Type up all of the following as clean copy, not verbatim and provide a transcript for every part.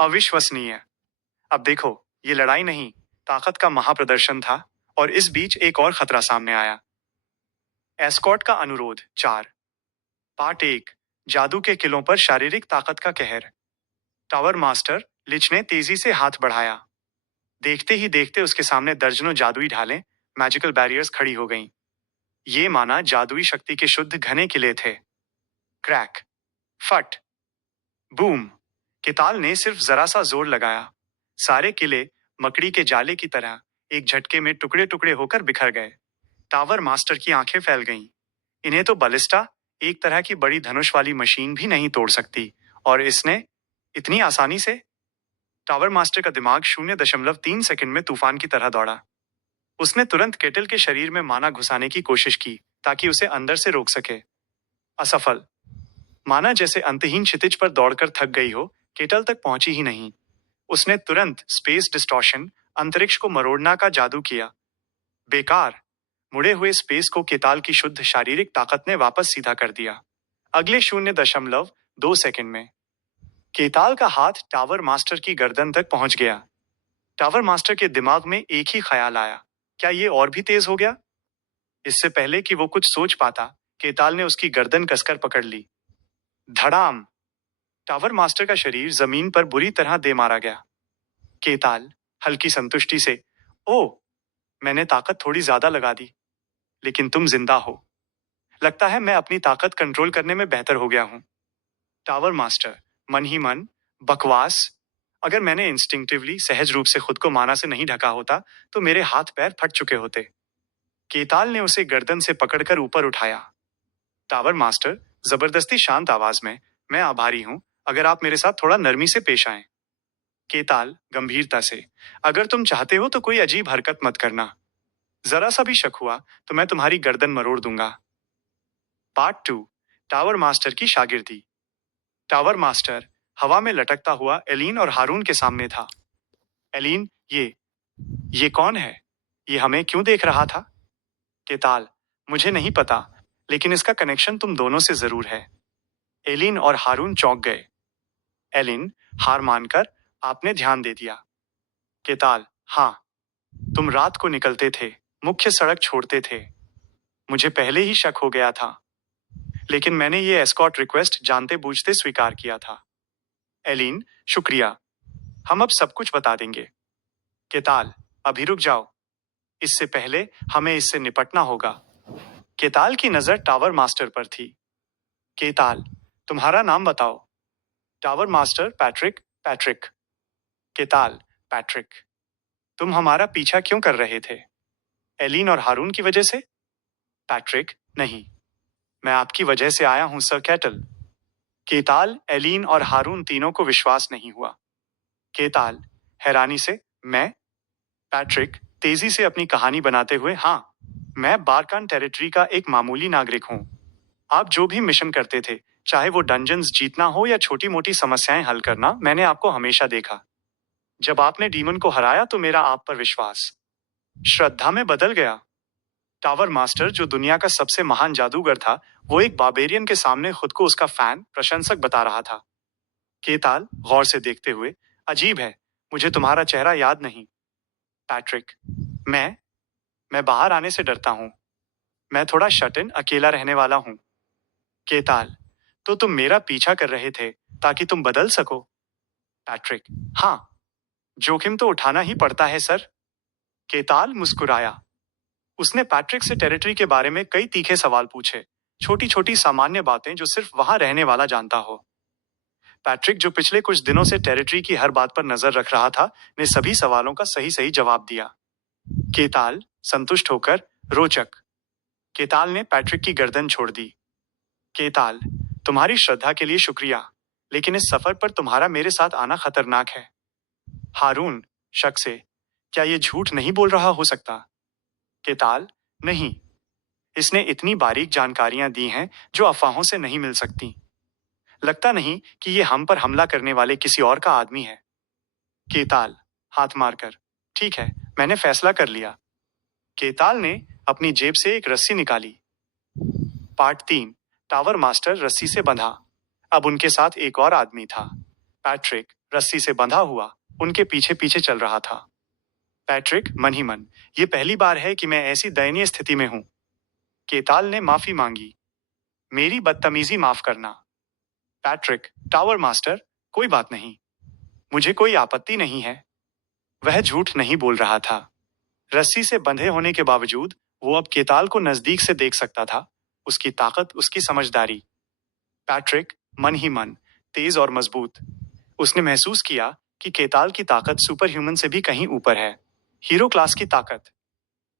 अविश्वसनीय। अब देखो, ये लड़ाई नहीं, ताकत का महाप्रदर्शन था। और इस बीच एक और खतरा सामने आया। एस्कॉर्ट का अनुरोध 4। पार्ट 1। जादू के किलों पर शारीरिक ताकत का कहर। टावर मास्टर लिच ने तेजी से हाथ बढ़ाया। देखते ही देखते उसके सामने दर्जनों जादुई ढालें, मैजिकल बैरियर्स खड़ी हो गईं। ये माना जादुई शक्ति के शुद्ध घने किले थे। क्रैक, फट, बूम। केताल ने सिर्फ जरा सा जोर लगाया। सारे किले मकड़ी के जाले की तरह एक झटके में टुकड़े टुकड़े होकर बिखर गए। टावर मास्टर की आंखें फैल गईं। इन्हें तो बलिस्टा, एक तरह की बड़ी धनुष वाली मशीन भी नहीं तोड़ सकती, और इसने इतनी आसानी से। टावर मास्टर का दिमाग 0.3 सेकंड में तूफान की तरह दौड़ा। उसने तुरंत केटल के शरीर में माना घुसाने की कोशिश की ताकि उसे अंदर से रोक सके। असफल। माना जैसे अंतहीन क्षितिज पर दौड़कर थक गई हो, केटल तक पहुंची ही नहीं। उसने तुरंत स्पेस डिस्टॉर्शन, अंतरिक्ष को मरोड़ना का जादू किया। बेकार। मुड़े हुए स्पेस को केताल की शुद्ध शारीरिक ताकत ने वापस सीधा कर दिया। अगले 0.2 सेकंड में केताल का हाथ टावर मास्टर की गर्दन तक पहुंच गया। टावर मास्टर के दिमाग में एक ही ख्याल आया, क्या ये और भी तेज हो गया? इससे पहले कि वो कुछ सोच पाता, केताल ने उसकी गर्दन कसकर पकड़ ली। धड़ाम। टावर मास्टर का शरीर जमीन पर बुरी तरह दे मारा गया। केताल हल्की संतुष्टि से, ओ, मैंने ताकत थोड़ी ज्यादा लगा दी, लेकिन तुम जिंदा हो। लगता है मैं अपनी ताकत कंट्रोल करने में बेहतर हो गया हूं। टावर मास्टर मन ही मन, बकवास। अगर मैंने इंस्टिंक्टिवली सहज रूप से खुद को माना से नहीं ढका होता तो मेरे हाथ पैर फट चुके होते। केताल ने उसे गर्दन से पकड़कर ऊपर उठाया। टावर मास्टर जबरदस्ती शांत आवाज में, मैं आभारी हूं, अगर आप मेरे साथ थोड़ा नरमी से पेश आए। केताल गंभीरता से, अगर तुम चाहते हो तो कोई अजीब हरकत मत करना। जरा सा भी शक हुआ तो मैं तुम्हारी गर्दन मरोड़ दूंगा। पार्ट 2। टावर मास्टर की शागिर्दी। टावर मास्टर हवा में लटकता हुआ एलीन और हारून के सामने था। एलीन, ये कौन है? ये हमें क्यों देख रहा था? केताल, मुझे नहीं पता, लेकिन इसका कनेक्शन तुम दोनों से जरूर है। एलीन और हारून चौंक गए। एलिन, हार मानकर आपने ध्यान दे दिया। केताल, हाँ, तुम रात को निकलते थे, मुख्य सड़क छोड़ते थे। मुझे पहले ही शक हो गया था, लेकिन मैंने ये एस्कॉर्ट रिक्वेस्ट जानते बूझते स्वीकार किया था। एलिन, शुक्रिया, हम अब सब कुछ बता देंगे। केताल, अभी रुक जाओ, इससे पहले हमें इससे निपटना होगा। केताल की नजर टावर मास्टर पर थी। केताल, तुम्हारा नाम बताओ। Tower master, Patrick. पैट्रिक। केताल, पैट्रिक, तुम हमारा पीछा क्यों कर रहे थे? एलिन और हारून की वजह से? पैट्रिक, नहीं, मैं आपकी वजह से आया हूं सर कैटल। केताल, एलिन और हारून तीनों को विश्वास नहीं हुआ। केताल हैरानी से, मैं? पैट्रिक तेजी से अपनी कहानी बनाते हुए, हाँ, मैं बारकान टेरिटरी का एक मामूली नागरिक हूं। आप जो भी मिशन करते थे, चाहे वो डंजन्स जीतना हो या छोटी मोटी समस्याएं हल करना, मैंने आपको हमेशा देखा। जब आपने डीमन को हराया तो मेरा आप पर विश्वास श्रद्धा में बदल गया। टावर मास्टर, जो दुनिया का सबसे महान जादूगर था, वो एक बार्बेरियन के सामने खुद को उसका फैन, प्रशंसक बता रहा था। केताल गौर से देखते हुए, अजीब है, मुझे तुम्हारा चेहरा याद नहीं। पैट्रिक, मैं मैं बाहर आने से डरता हूं। मैं थोड़ा शट इन, अकेला रहने वाला हूं। केताल, तो तुम मेरा पीछा कर रहे थे ताकि तुम बदल सको? पैट्रिक, हाँ, जोखिम तो उठाना ही पड़ता है सर। केताल मुस्कुराया। उसने पैट्रिक से टेरिटरी के बारे में कई तीखे सवाल पूछे, छोटी छोटी सामान्य बातें जो सिर्फ वहां रहने वाला जानता हो। पैट्रिक, जो पिछले कुछ दिनों से टेरिटरी की हर बात पर नजर रख रहा था, ने सभी सवालों का सही सही जवाब दिया। केताल संतुष्ट होकर, रोचक। केताल ने पैट्रिक की गर्दन छोड़ दी। केताल, तुम्हारी श्रद्धा के लिए शुक्रिया, लेकिन इस सफर पर तुम्हारा मेरे साथ आना खतरनाक है। हारून शक से, क्या ये झूठ नहीं बोल रहा हो सकता? केताल, नहीं, इसने इतनी बारीक जानकारियां दी हैं जो अफवाहों से नहीं मिल सकती। लगता नहीं कि ये हम पर हमला करने वाले किसी और का आदमी है। केताल हाथ मारकर, ठीक है, मैंने फैसला कर लिया। केताल ने अपनी जेब से एक रस्सी निकाली। पार्ट 3। टावर मास्टर रस्सी से बंधा। अब उनके साथ एक और आदमी था। पैट्रिक रस्सी से बंधा हुआ उनके पीछे पीछे चल रहा था। पैट्रिक मन ही मन, ये पहली बार है कि मैं ऐसी दयनीय स्थिति में हूं। केताल ने माफी मांगी। मेरी बदतमीजी माफ करना। पैट्रिक, टावर मास्टर, कोई बात नहीं, मुझे कोई आपत्ति नहीं है। वह झूठ नहीं बोल रहा था। रस्सी से बंधे होने के बावजूद वो अब केताल को नजदीक से देख सकता था। उसकी ताकत, उसकी समझदारी। पैट्रिक मन ही मन, तेज और मजबूत। उसने महसूस किया कि केताल की ताकत सुपर ह्यूमन से भी कहीं ऊपर है। हीरो क्लास की ताकत।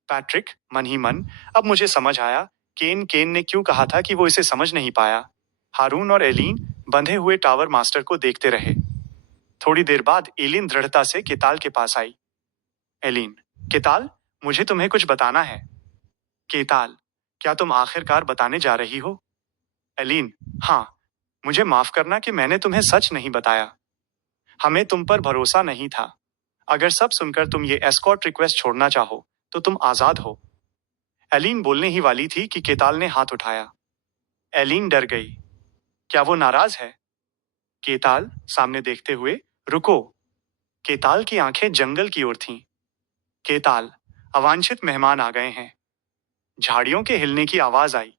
पैट्रिक मन ही मन, अब मुझे समझ आया केन केन ने क्यों कहा था कि वो इसे समझ नहीं पाया। हारून और एलीन बंधे हुए टावर मास्टर को देखते रहे। थोड़ी देर बाद एलिन दृढ़ता से केताल के पास आई। एलिन, केताल, मुझे तुम्हें कुछ बताना है। केताल, क्या तुम आखिरकार बताने जा रही हो? एलिन, हाँ, मुझे माफ करना कि मैंने तुम्हें सच नहीं बताया। हमें तुम पर भरोसा नहीं था। अगर सब सुनकर तुम ये एस्कॉर्ट रिक्वेस्ट छोड़ना चाहो तो तुम आजाद हो। एलिन बोलने ही वाली थी कि केताल ने हाथ उठाया। एलिन डर गई। क्या वो नाराज है? केताल सामने देखते हुए, रुको। केताल की आंखें जंगल की ओर थीं। केताल, अवांछित मेहमान आ गए हैं। झाड़ियों के हिलने की आवाज आई।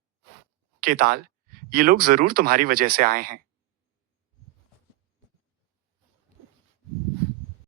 केताल, ये लोग जरूर तुम्हारी वजह से आए हैं।